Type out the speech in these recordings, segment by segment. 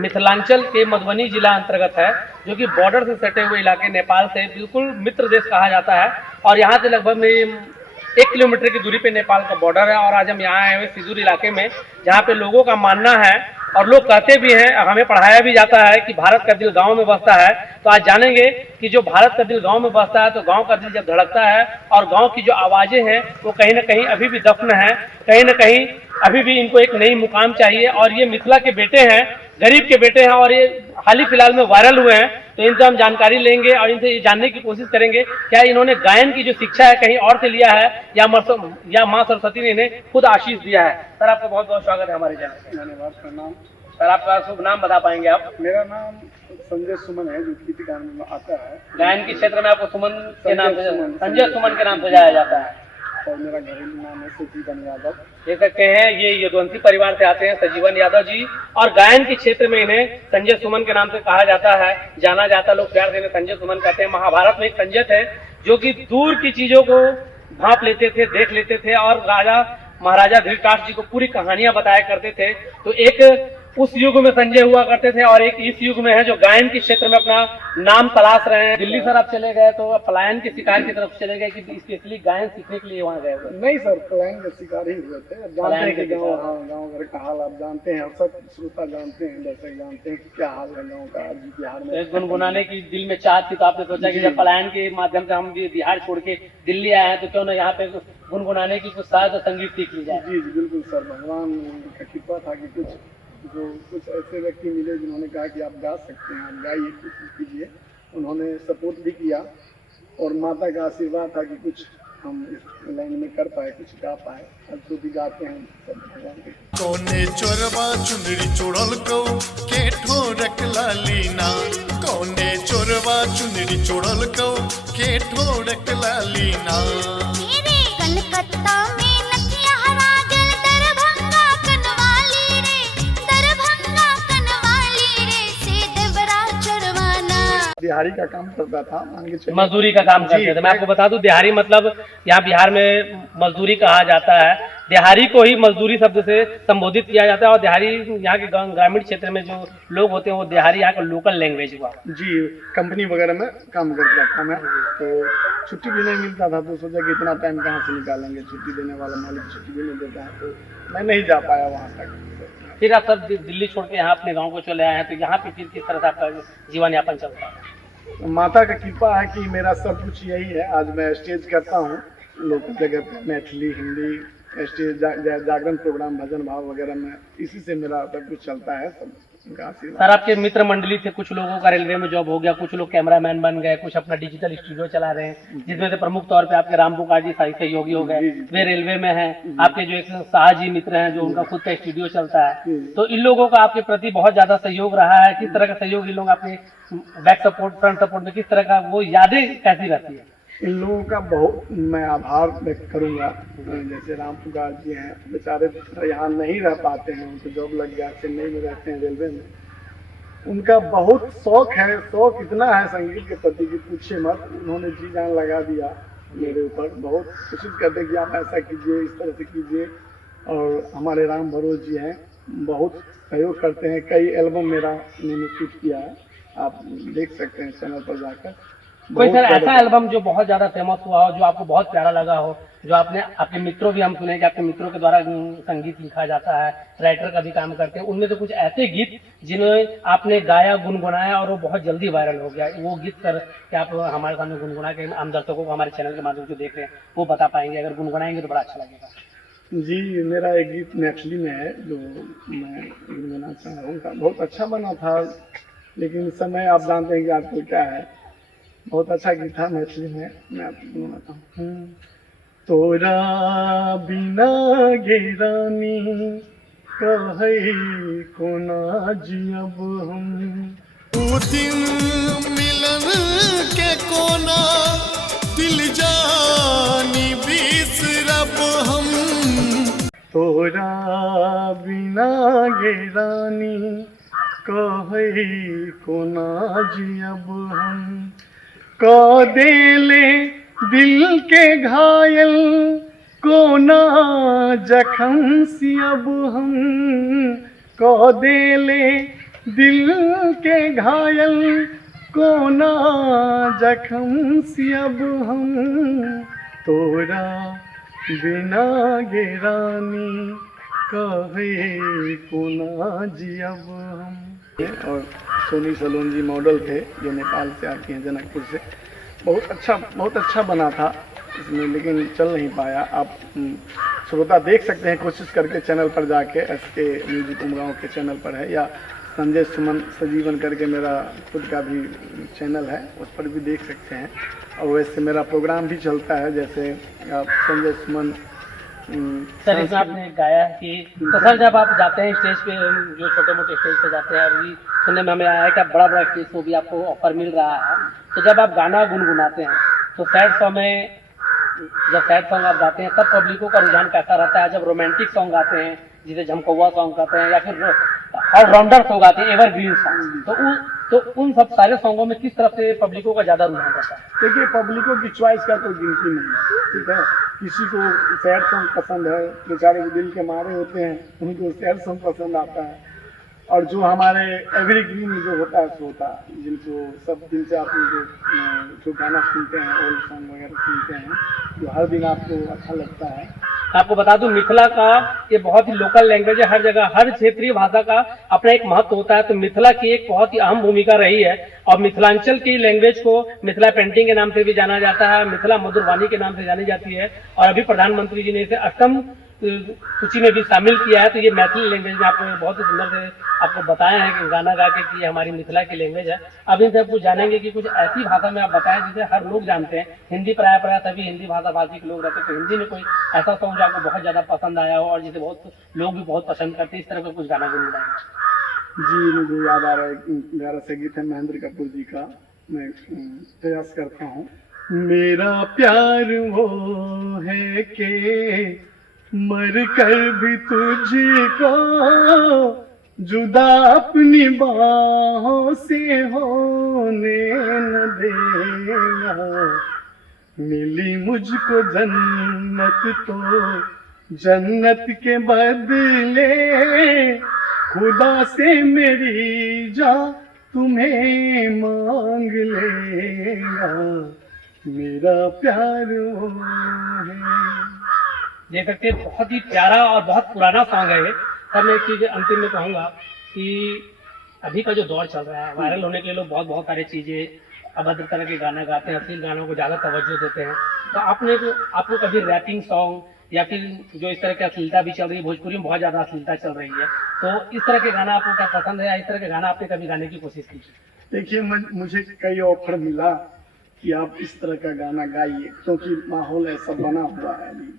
मिथिलांचल के मधुबनी जिला अंतर्गत है, जो कि बॉर्डर से सटे हुए इलाके, नेपाल से बिल्कुल मित्र देश कहा जाता है। और यहाँ से लगभग 1 किलोमीटर की दूरी पे नेपाल का बॉर्डर है। और आज हम यहाँ आए हुए सिजुर इलाके में, जहाँ पे लोगों का मानना है और लोग कहते भी हैं, हमें पढ़ाया भी जाता है कि भारत का दिल गांव में बसता है। तो आज जानेंगे कि जो भारत का दिल गांव में बसता है, तो गांव का दिल जब धड़कता है और गांव की जो आवाज़ें हैं वो कहीं ना कहीं अभी भी दफन है, कहीं ना कहीं अभी भी इनको एक नई मुकाम चाहिए। और ये मिथिला के बेटे हैं, गरीब के बेटे हैं, और ये हाल ही फिलहाल में वायरल हुए हैं। तो इनसे हम जानकारी लेंगे और इनसे ये जानने की कोशिश करेंगे क्या इन्होंने गायन की जो शिक्षा है कहीं और से लिया है या माँ सरस्वती ने इन्हें खुद आशीष दिया है। सर, आपका बहुत बहुत स्वागत है हमारे चैनल में। धन्यवाद, प्रणाम। सर, आपका शुभ नाम बता पाएंगे आप? मेरा नाम संजय सुमन है, जो गीत गान में आता है। गायन के क्षेत्र में आपको सुमन के नाम से, संजय सुमन के नाम से जाया जाता है। और मेरा घरेलू नाम है सजीवन यादव। देख सकते हैं ये यदुवंशी परिवार से आते हैं सजीवन यादव जी, और गायन के क्षेत्र में इन्हें संजय सुमन के नाम से कहा जाता है, जाना जाता। लोग प्यार से इन्हें संजय सुमन कहते हैं। महाभारत में एक संजय थे जो कि दूर की चीजों को भांप लेते थे, देख लेते थे, और राजा महाराजा धृतराष्ट्र जी को पूरी कहानियां बताया करते थे। तो एक उस युग में संजय हुआ करते थे, और एक इस युग में है जो गायन के क्षेत्र में अपना नाम तलाश रहे हैं। दिल्ली सर आप चले गए तो पलायन के शिकार की तरफ चले गए कि स्पेशली गायन सीखने के लिए वहाँ गए हुए? नहीं सर, पलायन के शिकार ही हुए थे। जानते हैं कि गाँव घर का हाल आप जानते हैं, और सब श्रोता जानते हैं, दर्शक जानते हैं कि क्या हाल है गाँव का आज बिहार में। गुनगुनाने की दिल में चाहत थी, तो आपने सोचा कि जब पलायन के माध्यम से हम बिहार छोड़ के दिल्ली आए हैं तो क्यों ना यहाँ पे गुनगुनाने की कुछ साज और संगीत सीख ली जाए। जी बिल्कुल सर, भगवान का कृपा था कि कुछ ऐसे व्यक्ति मिले जिन्होंने कहा कि आप गा सकते हैं, आप गाइए, कोशिश कीजिए। उन्होंने सपोर्ट भी किया, और माता का आशीर्वाद था कि कुछ हम इस लाइन में कर पाए, कुछ गा पाए। अब जो भी गाते हैं सब भगवान के। कौने चोरवा चुनरी चोड़ल को के ठोरक लालीना, कौने चोरवा चुनरी चोड़ल को के ठोरक लालीना। कलकत्ता में नथिया हरा गल, दरभंगा कनवाली रे, दरभंगा कनवाली रे, से देवरा चोरवाना। दिहाड़ी का काम करता था, मान के चलिए मजदूरी का काम करते थे। मैं आपको बता दूं, दिहाड़ी मतलब यहाँ बिहार में मजदूरी कहा जाता है। दिहाड़ी को ही मजदूरी शब्द से संबोधित किया जाता है। और दिहाड़ी यहाँ के ग्रामीण क्षेत्र में जो लोग होते हैं वो दिहाड़ी यहाँ का लोकल लैंग्वेज हुआ। जी, कंपनी वगैरह में काम करता था मैं, तो छुट्टी भी नहीं मिलता था। तो सोचा कि इतना टाइम कहाँ से निकालेंगे, छुट्टी देने वाला मालिक छुट्टी भी नहीं देता है, तो मैं नहीं जा पाया वहाँ तक। फिर आप सब दिल्ली छोड़ के यहाँ अपने गाँव को चले आए हैं, तो यहाँ पे फिर किस तरह से आपका जीवन यापन चलता है? माता का कृपा है कि मेरा सब कुछ यही है। आज मैं स्टेज करता हूँ लोकल जगह पे, मैथिली, हिंदी स्टेज, जागरण प्रोग्राम, भजन भाव वगैरह में, इसी से मेरा सब कुछ चलता है। सब उनका आशीर्वाद। सर, आपके मित्र मंडली थे, कुछ लोगों का रेलवे में जॉब हो गया, कुछ लोग कैमरामैन बन गए, कुछ अपना डिजिटल स्टूडियो चला रहे हैं, जिसमें से प्रमुख तौर पे आपके राम पुकार जी सहयोगी हो गए, वे रेलवे में हैं। आपके जो एक शाह जी मित्र हैं जो उनका खुद का स्टूडियो चलता है, तो इन लोगों का आपके प्रति बहुत ज्यादा सहयोग रहा है। किस तरह का सहयोग इन लोग आपके बैक सपोर्ट, फ्रंट सपोर्ट में किस तरह का, वो यादें कैसी रहती है? इन लोगों का बहुत मैं आभार व्यक्त करूंगा। जैसे राम पुकार जी हैं, बेचारे यहाँ नहीं रह पाते हैं, उनको जॉब लग गया, चेन्नई में रहते हैं रेलवे में। उनका बहुत शौक है, शौक इतना है संगीत के प्रति कि पूछिए मत। उन्होंने जी जान लगा दिया मेरे ऊपर, बहुत कोशिश करते कि आप ऐसा कीजिए, इस तरह से कीजिए। और हमारे राम भरोस जी हैं, बहुत सहयोग करते हैं। कई एल्बम मेरा उन्होंने शूट किया है, आप देख सकते हैं चैनल पर जाकर। कोई सर ऐसा एल्बम जो बहुत ज्यादा फेमस हुआ हो, जो आपको बहुत प्यारा लगा हो, जो आपने आपके मित्रों भी, हम सुने कि आपके मित्रों के द्वारा संगीत लिखा जाता है, राइटर का भी काम करते हैं, उनमें से कुछ ऐसे गीत जिन्हें आपने गाया, गुनगुनाया और वो बहुत जल्दी वायरल हो गया, वो गीत सर क्या आप हमारे सामने गुनगुना के आम दर्शकों को हमारे चैनल के माध्यम से देख रहे हैं वो बता पाएंगे? अगर गुनगुनाएंगे तो बड़ा अच्छा लगेगा। जी, मेरा एक गीत मैथिली में है जो मैं गुनगुनाना चाह रहा हूँ। बहुत अच्छा बना था, लेकिन समय आप जानते हैं कि आजकल क्या है। बहुत अच्छा गीत था मैथिली में, मैं आपको गुनगुनाता हूँ। तोरा बिना गे रानी कहे कोना जियब हम, वो दिन मिलन के कोना दिल जानी बिसरब हम। तोरा बिना गे रानी कहे कोना जियब हम, को देले दिल के घायल कोना जखम सियब हम, को देले दिल के घायल कोना जखम सी अब हम तोरा बिना गे रानी कहे कोना जी अब हम। और सोनी सलोन जी मॉडल थे जो नेपाल से आती हैं, जनकपुर से। बहुत अच्छा बना था इसमें, लेकिन चल नहीं पाया। आप श्रोता देख सकते हैं कोशिश करके चैनल पर जाके, SK म्यूजिक उमगांव के चैनल पर है, या संजय सुमन सजीवन करके मेरा खुद का भी चैनल है, उस पर भी देख सकते हैं। और वैसे मेरा प्रोग्राम भी चलता है, जैसे आप संजय सुमन। सर इसमें आपने गाया कि तो सर जब आप जाते हैं स्टेज पे, जो छोटे मोटे स्टेज पे जाते हैं, अभी सुनने में हमें आया है कि बड़ा बड़ा स्टेज को भी आपको ऑफर मिल रहा है, तो जब आप गाना गुनगुनाते हैं तो सैड सॉन्ग में, जब सैड सॉन्ग आप गाते हैं तब पब्लिकों का रुझान कैसा रहता है? जब रोमांटिक सॉन्ग गाते हैं जिसे झमकौवा सॉन्ग कहते हैं, या फिर ऑलराउंडर सॉन्ग गाते हैं, एवरग्रीन सॉन्ग, तो उन सब सारे सॉन्गों में किस तरफ से पब्लिकों का ज्यादा रुझान रहता है? देखिए, पब्लिकों की चॉइस का कोई गिनती नहीं है, ठीक है। किसी को सैड सॉन्ग पसंद है, बेचारे के दिल के मारे होते हैं, उनको सैड सॉन्ग पसंद आता है। और जो हमारे एवरग्रीन जो होता है सो होता है, जिनको सब दिन से आप जो गाना सुनते हैं, ओल्ड सॉन्ग वगैरह सुनते हैं, जो हर दिन आपको अच्छा लगता है। आपको बता दूं, मिथिला का ये बहुत ही लोकल लैंग्वेज है, हर जगह हर क्षेत्रीय भाषा का अपना एक महत्व होता है। तो मिथिला की एक बहुत ही अहम भूमिका रही है, और मिथिलांचल की लैंग्वेज को मिथिला पेंटिंग के नाम से भी जाना जाता है, मिथिला मधुरवाणी के नाम से जानी जाती है, और अभी प्रधानमंत्री जी ने इसे 8वीं सूची में भी शामिल किया है। तो ये मैथिली लैंग्वेज में आपको बहुत ही सुंदर से आपको बताया है कि गाना गा के कि ये हमारी मिथिला की लैंग्वेज है। अब इनसे कुछ जानेंगे कि कुछ ऐसी भाषा में आप बताएं जिसे हर लोग जानते हैं। हिंदी प्राय सभी हिंदी भाषा भाषी के लोग रहते हैं, तो हिंदी में कोई ऐसा सॉन्ग जो आपको बहुत ज्यादा पसंद आया हो और जिसे बहुत लोग भी बहुत पसंद करते हैं, इस तरह का कुछ गाना गुनगुनाएंगे? जी, मुझे याद आ रहा है, प्यारा सा गीत है महेंद्र कपूर जी का, मैं प्रयास करता हूँ। मेरा प्यार वो है कि मर कर भी तुझको जुदा अपनी बाहों से होने न देगा। मिली मुझको जन्नत तो जन्नत के बदले खुदा से मेरी जान तुम्हें मांग लेगा। मेरा प्यार वो है। देख सकते हैं, बहुत ही प्यारा और बहुत पुराना सॉन्ग है ये। सर मैं एक चीज अंतिम में कहूँगा कि अभी का जो दौर चल रहा है, वायरल होने के लिए लोग बहुत सारी चीजें अभद्र तरह के गाना गाते हैं, अश्लील गानों को ज्यादा तवज्जो देते हैं। तो आपको कभी रैपिंग सॉन्ग या फिर जो इस तरह की अश्लीलता भी चल रही है, भोजपुरी में बहुत ज्यादा अश्लीलता चल रही है, तो इस तरह के गाना आपको क्या पसंद है, या इस तरह के गाना आपने कभी गाने की कोशिश की? देखिए, मुझे कई ऑफर मिला कि आप इस तरह का गाना गाइए, क्योंकि माहौल ऐसा बना हुआ है अभी,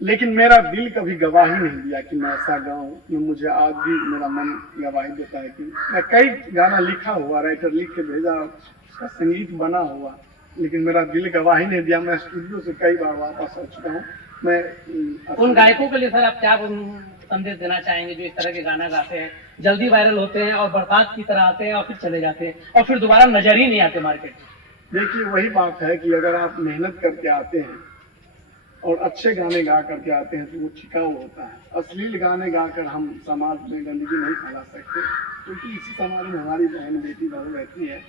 लेकिन मेरा दिल कभी गवाही नहीं दिया कि मैं ऐसा गाऊं। मुझे आज भी मेरा मन गवाही देता है कि मैं कई गाना लिखा हुआ, राइटर लिख के भेजा, उसका संगीत बना हुआ, लेकिन मेरा दिल गवाही नहीं दिया। मैं स्टूडियो से कई बार वापस आ चुका हूँ। मैं उन गायकों के लिए सर आप क्या संदेश देना चाहेंगे जो इस तरह के गाना गाते हैं, जल्दी वायरल होते हैं और बरसात की तरह आते हैं और फिर चले जाते हैं और फिर दोबारा नजर ही नहीं आते मार्केट में? देखिए, वही बात है कि अगर आप मेहनत करके आते हैं और अच्छे गाने गा करके आते हैं तो वो टिकाऊ होता है। अश्लील गाने गाकर हम समाज में गंदगी नहीं फैला सकते, क्योंकि इसी समाज में हमारी बहन बेटी बहू रहती है,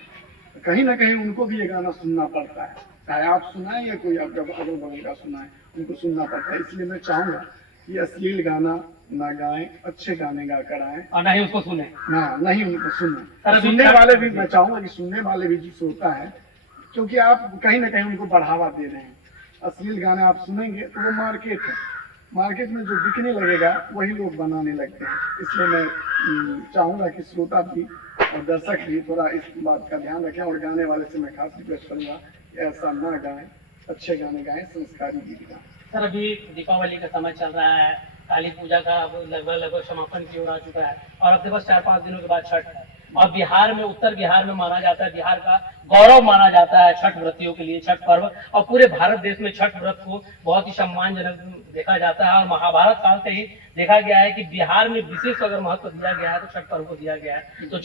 कहीं ना कहीं उनको भी ये गाना सुनना पड़ता है, चाहे आप सुनाए या कोई आपका अगल बगल का सुनाए, उनको सुनना पड़ता है। इसलिए मैं चाहूँगा कि अश्लील गाना ना गाएं, अच्छे गाने गा कर आए, और नहीं उसको सुने, नहीं उनको सुने। सुनने वाले भी, मैं चाहूँगा कि सुनने वाले भी जो होता है, क्योंकि आप कहीं ना कहीं उनको बढ़ावा दे रहे हैं। अश्लील गाने आप सुनेंगे तो वो मार्केट है, मार्केट में जो बिकने लगेगा वही लोग बनाने लगते हैं। इसलिए मैं चाहूँगा कि श्रोता भी और दर्शक भी थोड़ा इस बात का ध्यान रखें, और गाने वाले से मैं खास रिक्वेस्ट करूँगा कि ऐसा ना गाएं, अच्छे गाने गाएं, संस्कारी गीत गाएं। सर अभी दीपावली का समय चल रहा है, काली पूजा का लगभग समापन की ओर आ चुका है, और अब बस 4-5 दिनों के बाद छठ है, और बिहार में, उत्तर बिहार में माना जाता है, बिहार का गौरव माना जाता है छठ व्रतियों के लिए छठ पर्व, और पूरे भारत देश में छठ व्रत को बहुत ही सम्मानजनक देखा जाता है। और महाभारत काल से ही देखा गया है कि बिहार में विशेष अगर महत्व दिया गया है तो छठ पर्व को दिया गया है। तो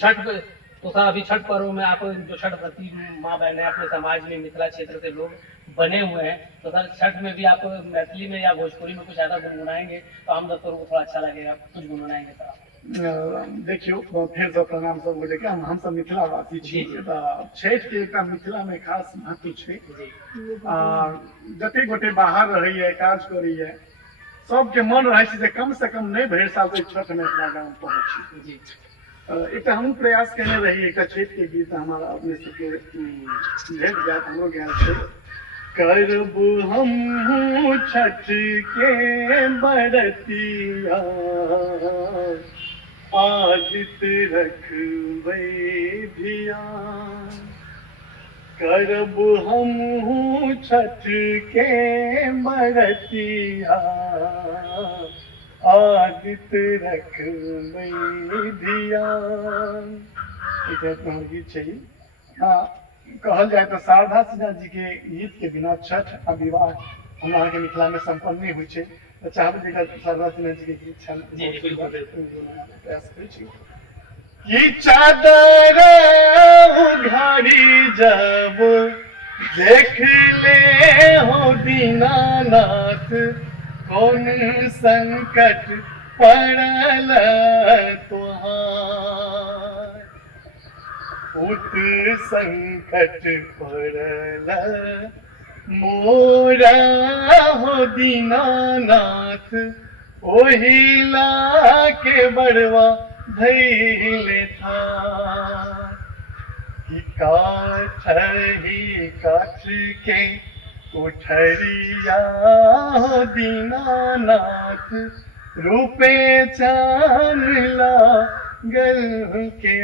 सर अभी छठ पर्व में आप जो छठ व्रती माँ बहन है अपने समाज में, मिथिला क्षेत्र से लोग बने हुए हैं, तो सर छठ में भी आप मैथिली में या भोजपुरी में कुछ ऐसा गुनगुनाएंगे तो हम दर्शकों को थोड़ा अच्छा लगेगा, कुछ गुनगुनाएंगे सर? देखियो फिर से प्रणाम सब गोटे के हम सब मिथिलावासी छी तऽ छठि के एकटा मिथिला में खास महत्व छै आ जते गोटे बाहर रहैए काज करैए सबके मन रहे छै जे कम से कम नहीं भरि साल तक छठ में अपना गाँव पहुँची। एक हम प्रयास करने रही एक छठ के गीत हमारा अपने सबके भेट जाए हमरो ज्ञान छै। करब हम छठ के बरतिया आदित्य रखबै धियान। करब हम छठ के बरतिया आदित्य रखबै धियान। इतना गीत चाहिए। हाँ कहल जाए तो शारदा सिन्हा जी के गीत के बिना छठ आ विवाह हमरा के मिथिला में संपन्न नहीं हुई है। तो चाहब जे शारदा सिन्हा जी के गीत छल प्रयास करै छी कि चादर उघाड़ी जब देख ले हो दीनानाथ कौन संकट पड़ल तुहार। उत संकट पड़ल मोरा हो दीनानाथ ओहिला के बड़वा धैले था कि काठही काठ के उठरिया हो दीनानाथ रूपे चांदला गल के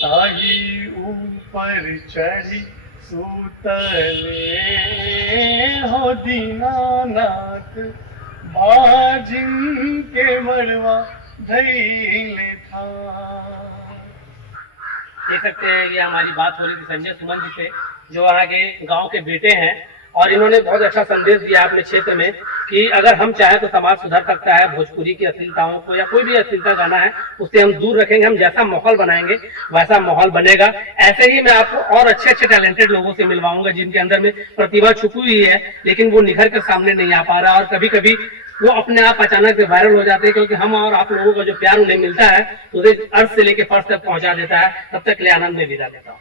ताही ऊपर चढ़ी सुतले हो दीनानाथ बाजिन के मरवा धैले था। देख सकते हैं ये हमारी बात हो रही थी संजय सुमन जी से जो वहाँ के गांव के बेटे हैं और इन्होंने बहुत अच्छा संदेश दिया अपने क्षेत्र में कि अगर हम चाहें तो समाज सुधर सकता है। भोजपुरी की अश्लीलताओं को या कोई भी अश्लीलता गाना है उससे हम दूर रखेंगे। हम जैसा माहौल बनाएंगे वैसा माहौल बनेगा। ऐसे ही मैं आपको और अच्छे अच्छे टैलेंटेड लोगों से मिलवाऊंगा जिनके अंदर में प्रतिभा छुपी हुई है लेकिन वो निखर कर सामने नहीं आ पा रहा और कभी कभी वो अपने आप अचानक से वायरल हो जाते हैं क्योंकि हम और आप लोगों का जो प्यार उन्हें मिलता है उसे अर्थ से लेके फर्श तक पहुंचा देता है। तब तक ले आनंद में विदा देता हूँ।